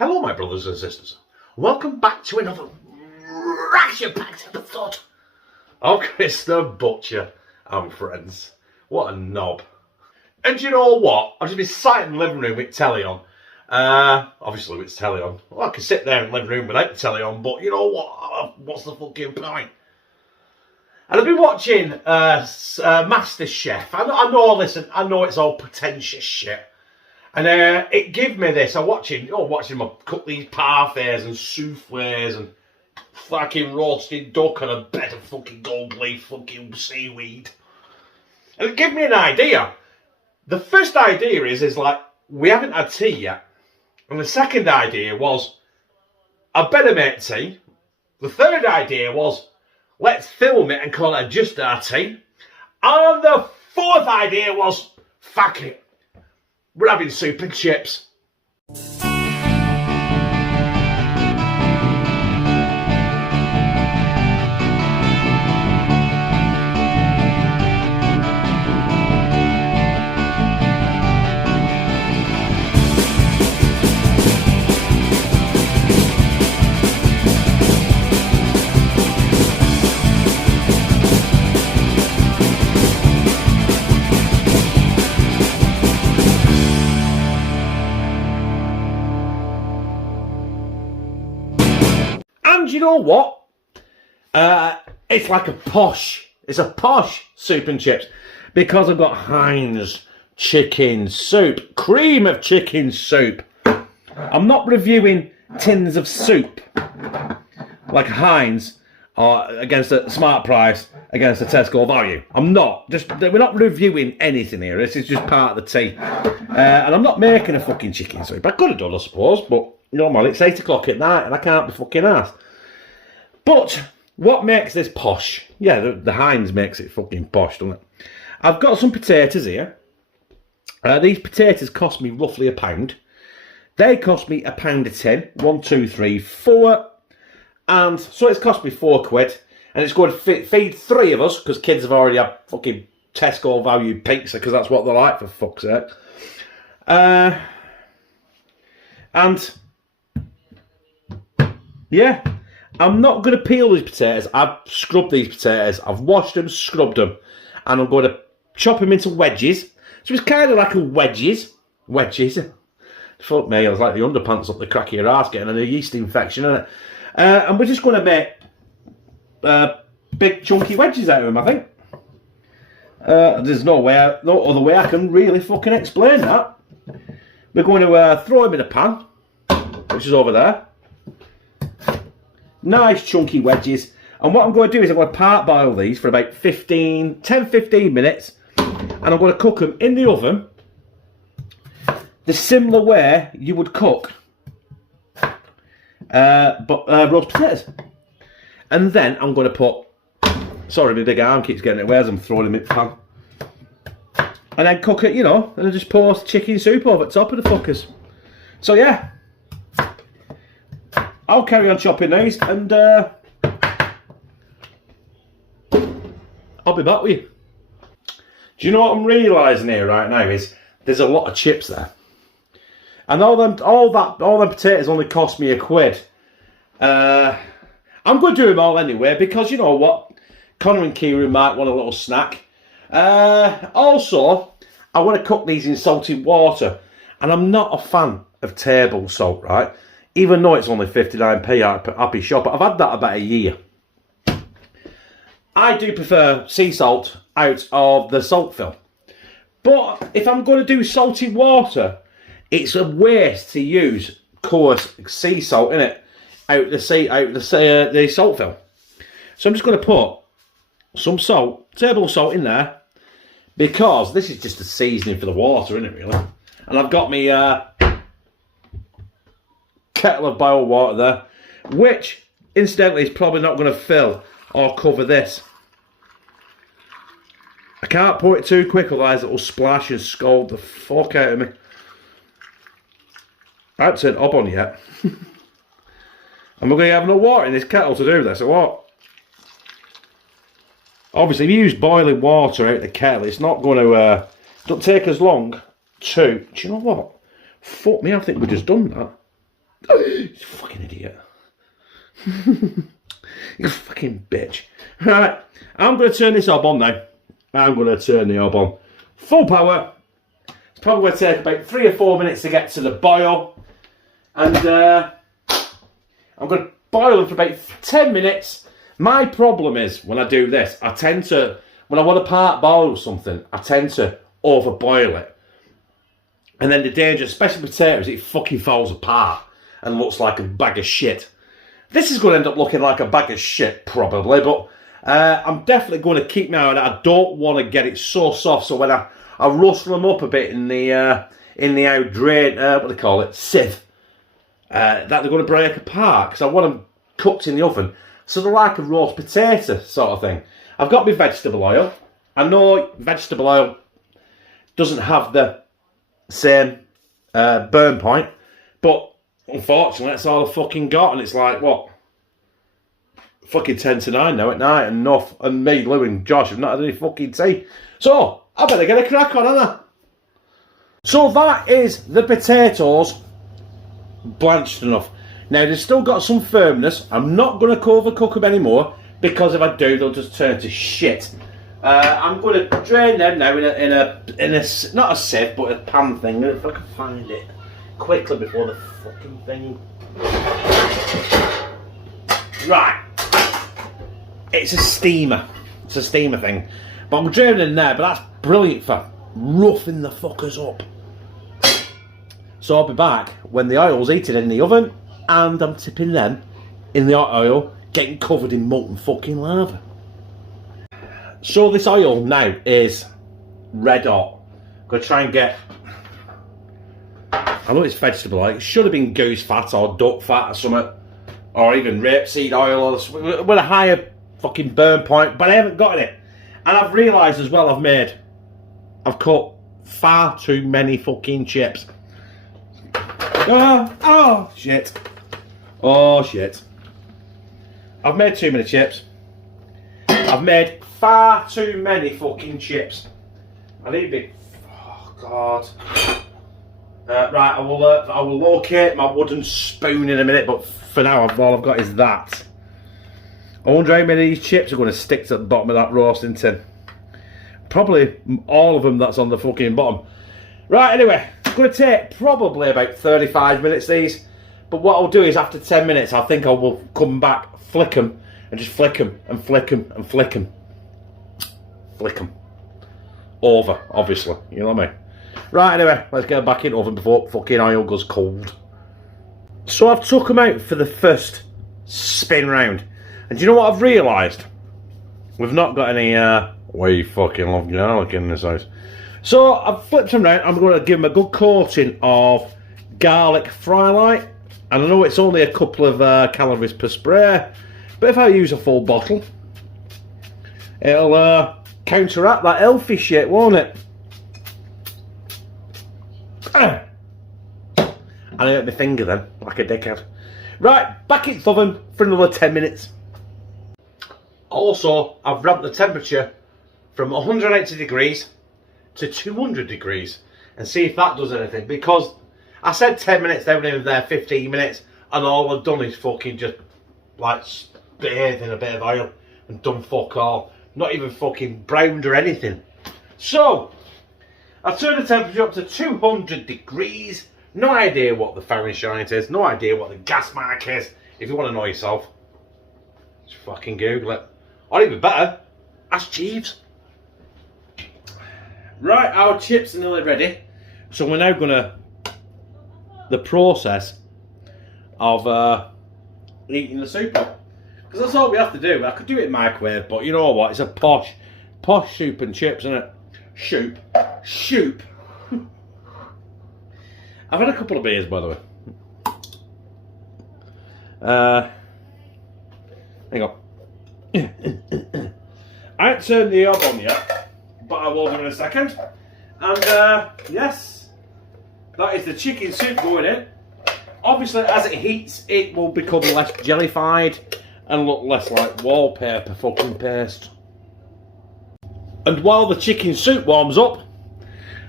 Hello, my brothers and sisters. Welcome back to another ration-packed episode of Chris the Butcher and Friends. What a knob. And you know what? I've just been sat in the living room with telly on. Obviously with telly on. Well, I can sit there in the living room without the telly on, but you know what? What's the fucking point? And I've been watching Masterchef. I know, listen, I know it's all pretentious shit. And it gave me this. I'm watching them cook these parfaits and soufflés and fucking roasted duck on a bed of fucking gold leaf fucking seaweed. And it gave me an idea. The first idea is like, we haven't had tea yet. And the second idea was, I better make tea. The third idea was, let's film it and call it just our tea. And the fourth idea was, fuck it. We're having soup and chips. And you know what? It's like a posh. It's a posh soup and chips. Because I've got Heinz chicken soup. Cream of chicken soup. I'm not reviewing tins of soup. Like Heinz. Or against a smart price. Against a Tesco value. I'm not. We're not reviewing anything here. This is just part of the tea. And I'm not making a fucking chicken soup. I could have done, I suppose. But, you know, man, it's 8 o'clock at night. And I can't be fucking arsed. But what makes this posh? Yeah, the Heinz makes it fucking posh, doesn't it? I've got some potatoes here. These potatoes cost me roughly £1. They cost me £1 a tin. 1, 2, 3, 4. And so it's cost me £4. And it's going to feed 3 of us, because kids have already had fucking Tesco value pizza, because that's what they're like, for fuck's sake. And yeah. I'm not going to peel these potatoes. I've scrubbed these potatoes. I've washed them, scrubbed them. And I'm going to chop them into wedges. So it's kind of like a wedges. Wedges. Fuck me, I was like the underpants up the crack of your arse getting a yeast infection, isn't it? And we're just going to make big chunky wedges out of them, I think. There's no other way I can really fucking explain that. We're going to throw them in a pan, which is over there. Nice chunky wedges. And what I'm going to do is I'm going to part boil these for about 10-15 minutes. And I'm going to cook them in the oven the similar way you would cook roast potatoes. And then I'm going to put, sorry, my big arm keeps getting it where I'm throwing them in the pan. And then cook it, you know, and then just pour chicken soup over the top of the fuckers. So yeah. I'll carry on chopping these and I'll be back with you. Do you know what I'm realising here right now is there's a lot of chips there. And all them potatoes only cost me £1. I'm going to do them all anyway because you know what? Connor and Kieran might want a little snack. Also, I want to cook these in salted water. And I'm not a fan of table salt, right? Even though it's only 59p at Happy Shop, I've had that about a year. I do prefer sea salt out of the salt film. But if I'm going to do salted water, it's a waste to use coarse sea salt in it out the salt film. So I'm just going to put some salt, table salt in there, because this is just a seasoning for the water, isn't it really? And I've got me kettle of boiled water there, which incidentally is probably not going to fill or cover this. I can't pour it too quick, otherwise it will splash and scald the fuck out of me. I haven't turned up on yet. And we're going to have no water in this kettle to do this, or what? Obviously, if you use boiling water out of the kettle, it's not going to, don't take as long to, do you know what? Fuck me, I think we've just done that. You fucking idiot. You fucking bitch. Right, I'm going to turn this hob on now. I'm going to turn the hob on. Full power. It's probably going to take about 3 or 4 minutes to get to the boil. And I'm going to boil them for about 10 minutes. My problem is, when I do this, I tend to, when I want to part boil something, I tend to overboil it. And then the danger, especially potatoes, it fucking falls apart and looks like a bag of shit. This is going to end up looking like a bag of shit, probably, but I'm definitely going to keep my eye on it. I don't want to get it so soft, so when I rustle them up a bit in the out drain, what do they call it, sieve, that they're going to break apart, because I want them cooked in the oven, so they're like a roast potato sort of thing. I've got my vegetable oil. I know vegetable oil doesn't have the same burn point, but unfortunately that's all I've fucking got, and it's like, what, fucking 10 to 9 now at night, and me, Lou and Josh have not had any fucking tea, so I better get a crack on, haven't I? So that is the potatoes blanched enough. Now they've still got some firmness. I'm not going to overcook them anymore, because if I do, they'll just turn to shit. I'm going to drain them now in a not a sieve, but a pan thing. If I can find it quickly before the fucking thing. Right. It's a steamer. It's a steamer thing. But I'm draining in there, but that's brilliant for roughing the fuckers up. So I'll be back when the oil's heated in the oven, and I'm tipping them in the hot oil, getting covered in molten fucking lava. So this oil now is red hot. I'm going to try and get, I know it's vegetable oil, it should have been goose fat or duck fat or something, or even rapeseed oil or something, with a higher fucking burn point, but I haven't got it. And I've realised as well, I've cut far too many fucking chips. Oh shit. Oh shit. I've made too many chips. I've made far too many fucking chips. I need a big, oh god. Right, I will locate my wooden spoon in a minute, but for now all I've got is that. I wonder how many of these chips are going to stick to the bottom of that roasting tin. Probably all of them that's on the fucking bottom. Right, anyway, it's going to take probably about 35 minutes these. But what I'll do is after 10 minutes, I think I will come back, flick them, and just flick them, and flick them, and flick them. Flick them. Over, obviously, you know what I mean? Right, anyway, let's get back in the oven before fucking oil goes cold. So I've took them out for the first spin round. And do you know what I've realised? We've not got any, we fucking love garlic in this house. So I've flipped them round. I'm going to give them a good coating of garlic fry light. And I know it's only a couple of calories per spray, but if I use a full bottle, it'll counteract that healthy shit, won't it? And I hurt my finger then, like a dickhead. Right, back in the oven for another 10 minutes. Also, I've ramped the temperature from 180 degrees to 200 degrees and see if that does anything, because I said 10 minutes, they were in there 15 minutes, and all I've done is fucking just like bathed in a bit of oil and done fuck all. Not even fucking browned or anything. So, I turned the temperature up to 200 degrees. No idea what the Fahrenheit is, no idea what the gas mark is. If you want to know yourself, just fucking Google it. Or even better, ask Jeeves. Right, our chips are nearly ready. So we're now gonna the process of eating the soup up, because that's all we have to do. I could do it in microwave, but you know what, it's a posh soup and chips, isn't it? Shoop. I've had a couple of beers, by the way. Hang on. I haven't turned the hob on yet, but I will do in a second. And yes, that is the chicken soup going in. Obviously, as it heats, it will become less jellified and look less like wallpaper fucking paste. And while the chicken soup warms up,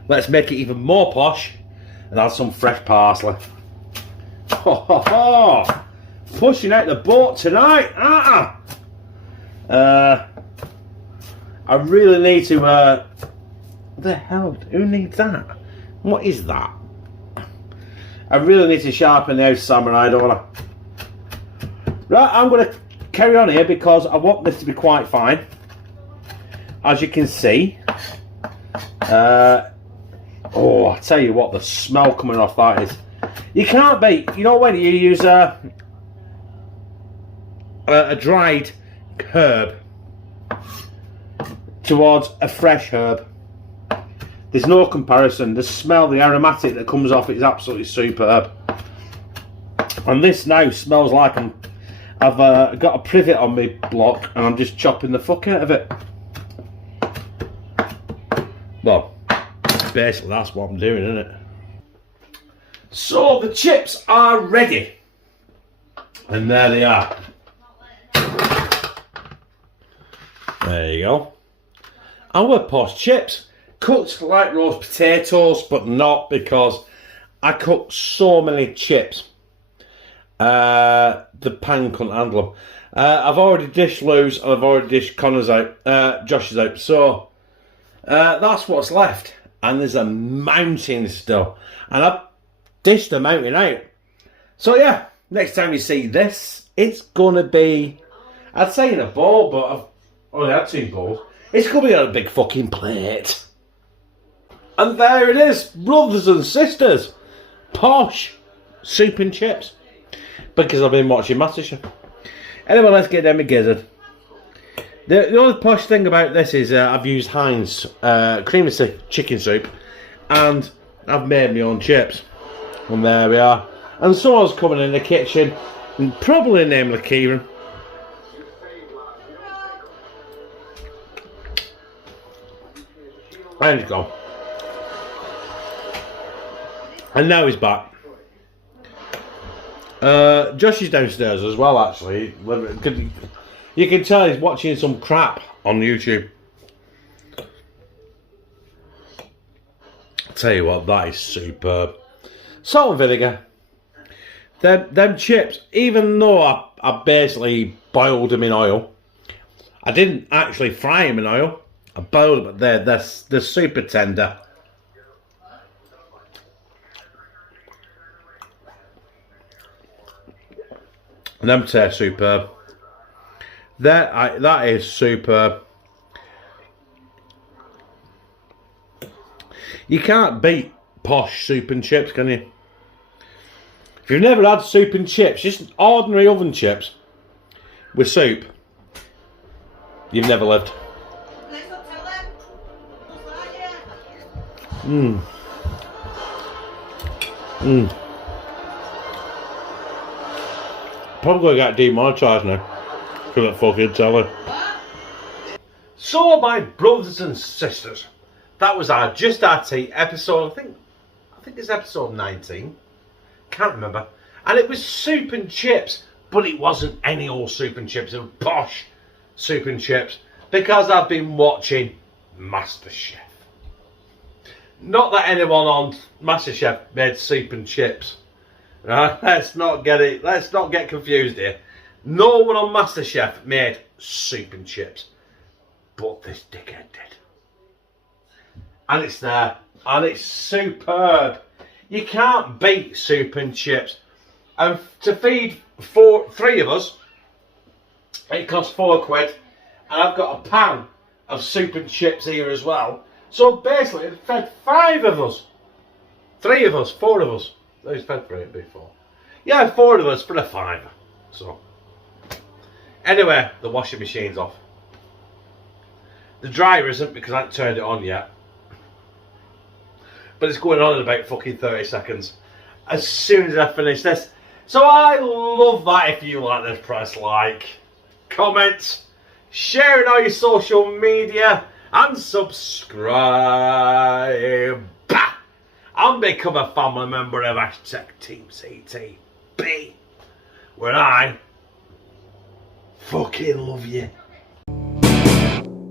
let's make it even more posh and add some fresh parsley. Oh, pushing out the boat tonight, aren't I? I really need to, what the hell, who needs that? What is that? I really need to sharpen the house samurai, don't I? Right, I'm going to carry on here because I want this to be quite fine. As you can see. Oh, I tell you what, the smell coming off that is. You can't beat, you know when you use a dried herb towards a fresh herb. There's no comparison. The smell, the aromatic that comes off it is absolutely superb. And this now smells like I've got a privet on my block and I'm just chopping the fuck out of it. Well, basically that's what I'm doing, isn't it? So the chips are ready. And there they are. There you go. Our Posh chips. Cooked like roast potatoes, but not because I cook so many chips. The pan couldn't handle them. I've already dished Lou's and I've already dished Connor's out, Josh's out. So that's what's left. And there's a mountain still. And I've dished the mountain out. So yeah, next time you see this, it's going to be, I'd say in a bowl, but I've only had 2 bowls. It's going to be on a big fucking plate. And there it is, brothers and sisters. Posh soup and chips. Because I've been watching Masterchef. Anyway, let's get down my gizzard. The only posh thing about this is I've used Heinz creamy chicken soup. And I've made my own chips. And there we are. And someone's coming in the kitchen. And probably named Kieran. And he's gone. And now he's back. Josh is downstairs as well, actually. You can tell he's watching some crap on YouTube. I'll tell you what, that is superb. Salt and vinegar. Them chips, even though I basically boiled them in oil, I didn't actually fry them in oil. I boiled them, but they're super tender. And them taste superb. That is superb. You can't beat Posh soup and chips, can you? If you've never had soup and chips, just ordinary oven chips with soup, you've never lived. Probably got demonetised now for that fucking telly. So my brothers and sisters, that was our Just Our Tea episode. I think it's episode 19. Can't remember. And it was soup and chips, but it wasn't any old soup and chips. It was Posh soup and chips because I've been watching Masterchef. Not that anyone on Masterchef made soup and chips. Right? Let's not get confused here. No one on Masterchef made soup and chips. But this dickhead did. And it's there. And it's superb. You can't beat soup and chips. And to feed 3 of us, it costs £4. And I've got a pan of soup and chips here as well. So basically it fed 5 of us. 3 of us, 4 of us. Those fed for it before. Yeah, 4 of us for a £5. So anyway, the washing machine's off. The dryer isn't because I haven't turned it on yet. But it's going on in about fucking 30 seconds. As soon as I finish this. So I love that if you like this, press like, comment, share it on your social media, and subscribe. And become a family member of #TeamCTB. Where I fucking love you.